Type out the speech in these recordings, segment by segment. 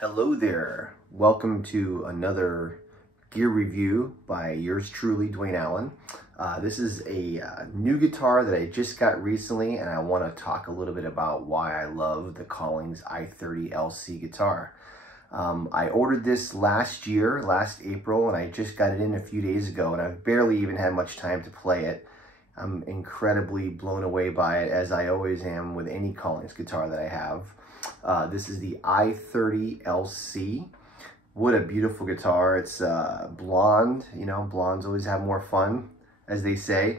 Hello there. Welcome to another gear review by yours truly, Dwayne Allen. This is a new guitar that I just got recently, and I want to talk a little bit about why I love the Collings I-30 LC guitar. I ordered this last April, and I just got it in a few days ago, and I've barely even had much time to play it. I'm incredibly blown away by it, as I always am with any Collings guitar that I have. This is the I-30 LC. What a beautiful guitar. It's blonde, you know, blondes always have more fun, as they say.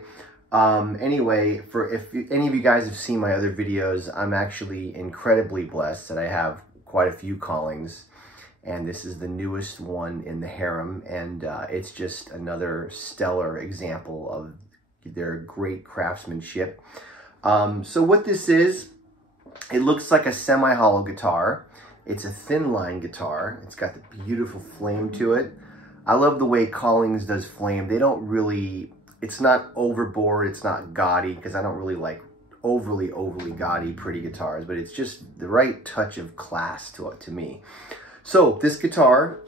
Anyway, if any of you guys have seen my other videos, I'm actually incredibly blessed that I have quite a few Collings, and this is the newest one in the harem, and it's just another stellar example of their great craftsmanship. So what this is, it looks like a semi-hollow guitar. It's a thin line guitar. It's got the beautiful flame to it. I love the way Collings does flame. They don't really, it's not overboard, it's not gaudy, because I don't really like overly gaudy pretty guitars, but it's just the right touch of class to me. So this guitar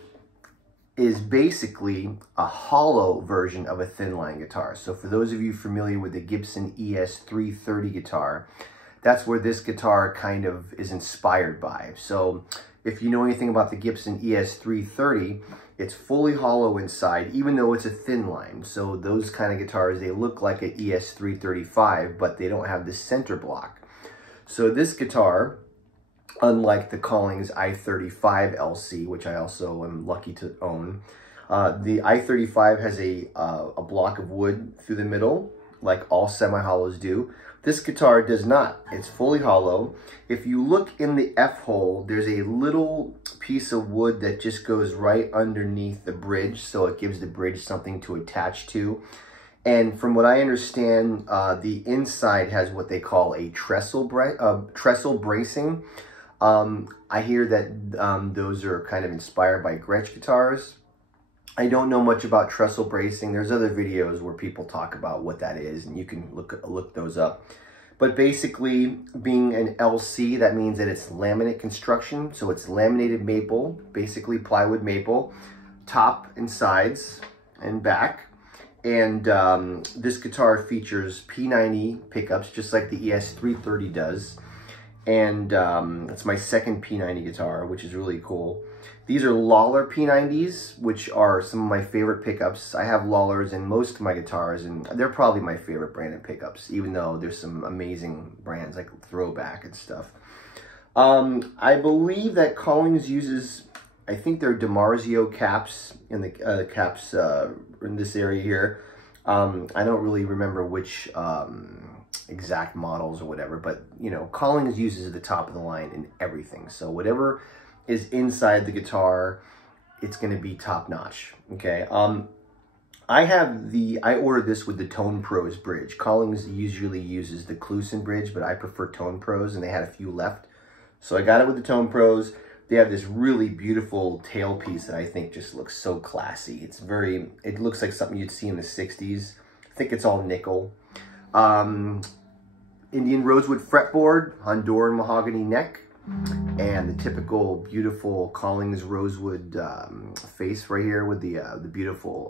is basically a hollow version of a thin line guitar. So for those of you familiar with the Gibson ES330 guitar, that's where this guitar kind of is inspired by. So if you know anything about the Gibson ES330, it's fully hollow inside, even though it's a thin line. So those kind of guitars, they look like an ES335, but they don't have the center block. So this guitar, unlike the Collings I-35 LC, which I also am lucky to own, the I-35 has a block of wood through the middle, like all semi-hollows do. This guitar does not. It's fully hollow. If you look in the F-hole, there's a little piece of wood that just goes right underneath the bridge, so it gives the bridge something to attach to. And from what I understand, the inside has what they call a trestle bracing. I hear that those are kind of inspired by Gretsch guitars. I don't know much about trestle bracing. There's other videos where people talk about what that is, and you can look those up. But basically, being an LC, that means that it's laminate construction. So it's laminated maple, basically plywood maple, top and sides and back. And this guitar features P90 pickups, just like the ES330 does. And it's my second P90 guitar, which is really cool. These are Lawler P90s, which are some of my favorite pickups. I have Lawlers in most of my guitars, and they're probably my favorite brand of pickups, even though there's some amazing brands like Throwback and stuff. I believe that Collings uses, I think they're DiMarzio caps in the caps in this area here. I don't really remember which exact models or whatever, but you know, Collings uses the top of the line in everything. So whatever is inside the guitar, it's going to be top notch. Okay. I ordered this with the Tone Pros bridge. Collings usually uses the Kluson bridge, but I prefer Tone Pros, and they had a few left. So I got it with the Tone Pros. They have this really beautiful tailpiece that I think just looks so classy. It looks like something you'd see in the 60s. I think it's all nickel. Indian rosewood fretboard, Honduran mahogany neck, and the typical beautiful Collings rosewood face right here with the beautiful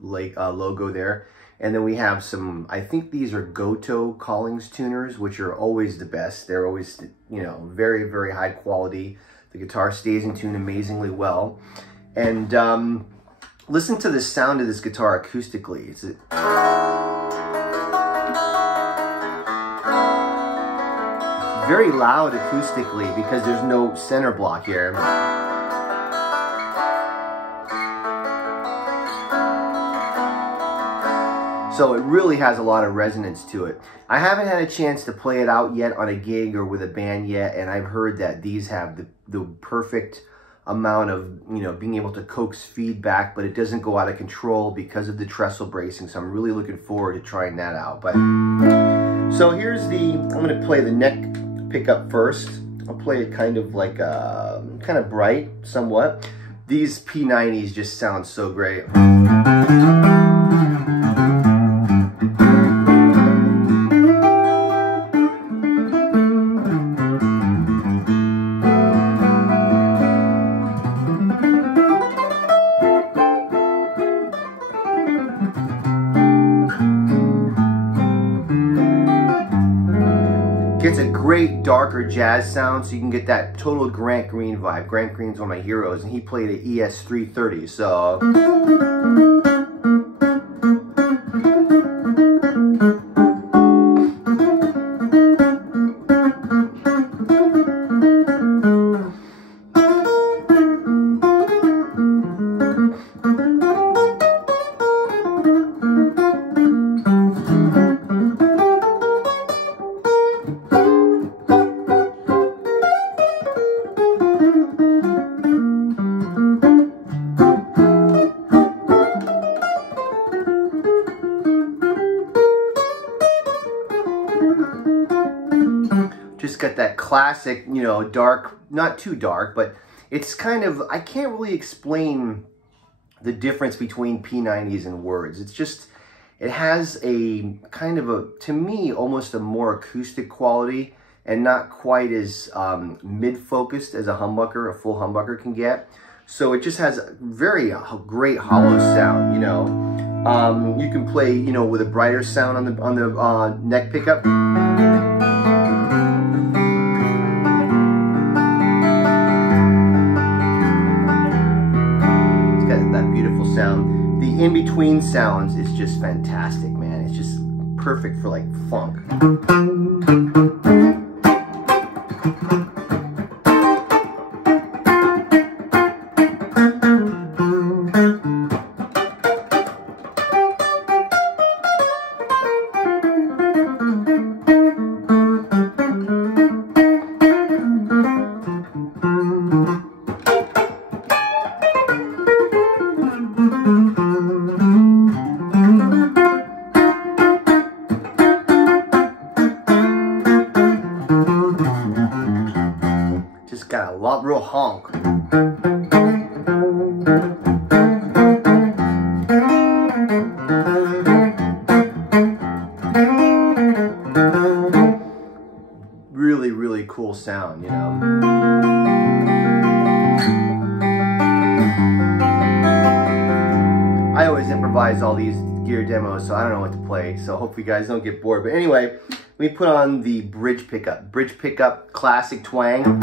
logo there. And then we have some, I think these are Goto Collings tuners, which are always the best. They're always, you know, very, very high quality. The guitar stays in tune amazingly well. And listen to the sound of this guitar acoustically. It's very loud acoustically because there's no center block here. So it really has a lot of resonance to it. I haven't had a chance to play it out yet on a gig or with a band yet, and I've heard that these have the perfect amount of, you know, being able to coax feedback, but it doesn't go out of control because of the trestle bracing. So I'm really looking forward to trying that out. But so here's I'm going to play the neck pickup first. I'll play it kind of like kind of bright somewhat. These P90s just sound so great. darker jazz sound, so you can get that total Grant Green vibe. Grant Green's one of my heroes, and he played an ES-330, so... Just got that classic, you know, dark, not too dark, but it's kind of, I can't really explain the difference between P90s and words. It's just, it has a kind of a, to me, almost a more acoustic quality and not quite as mid-focused as a humbucker, a full humbucker can get. So it just has a very great hollow sound, you know. You can play, you know, with a brighter sound on the neck pickup. Sound. The in-between sounds is just fantastic, man. It's just perfect for like funk. Got a lot, real honk. Really, really cool sound, you know. I always improvise all these gear demos, so I don't know what to play, so hopefully you guys don't get bored. But anyway, let me put on the bridge pickup. Bridge pickup, classic twang.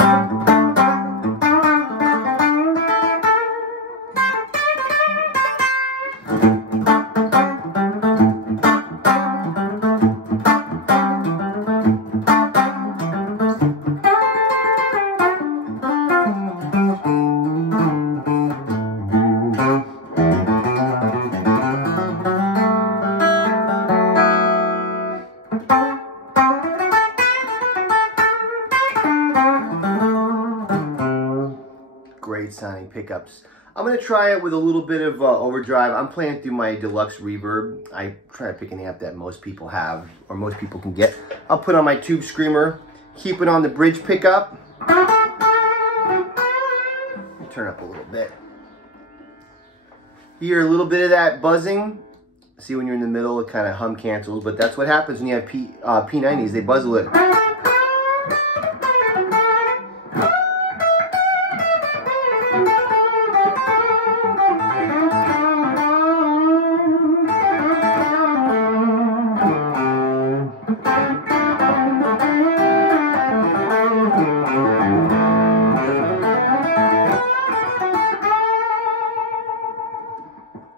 Great sounding pickups. I'm going to try it with a little bit of overdrive. I'm playing through my deluxe reverb. I try to pick an amp that most people have, or most people can get. I'll put on my tube screamer, keep it on the bridge pickup. Turn up a little bit. Hear a little bit of that buzzing. See, when you're in the middle, it kind of hum cancels, but that's what happens when you have P90s. They buzz a little.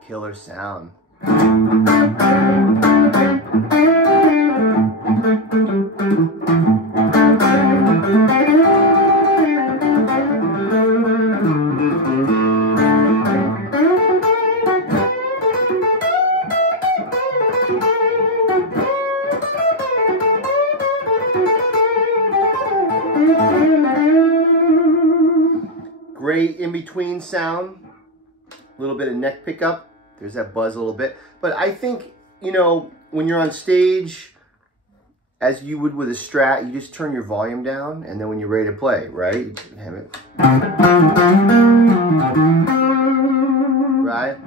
Killer sound. Great in-between sound. A little bit of neck pickup. There's that buzz a little bit. But I think, you know, when you're on stage, as you would with a Strat, you just turn your volume down, and then when you're ready to play, right? You have it. Right?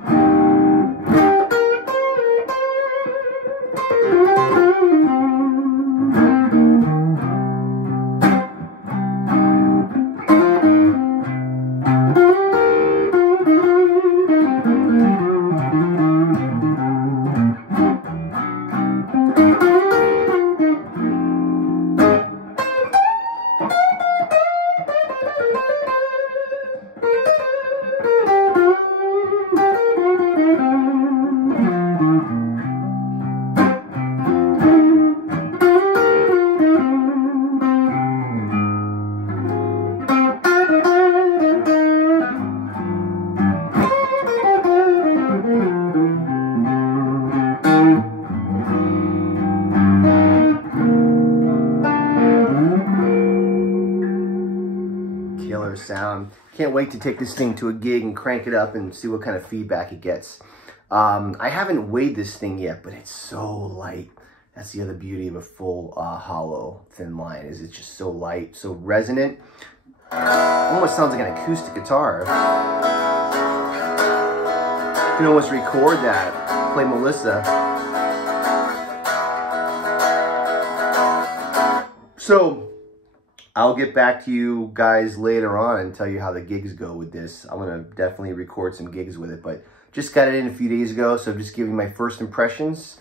Can't wait to take this thing to a gig and crank it up and see what kind of feedback it gets. I haven't weighed this thing yet, but it's so light. That's the other beauty of a full hollow thin line, is it's just so light, so resonant. Almost sounds like an acoustic guitar. You can almost record that, play Melissa. So I'll get back to you guys later on and tell you how the gigs go with this. I'm gonna definitely record some gigs with it, but just got it in a few days ago, so I'm just giving my first impressions.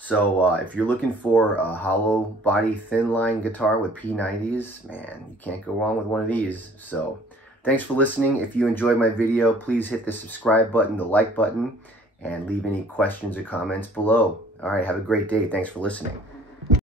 So if you're looking for a hollow body thin line guitar with P90s, man, you can't go wrong with one of these. So thanks for listening. If you enjoyed my video, please hit the subscribe button, the like button, and leave any questions or comments below. All right, have a great day. Thanks for listening.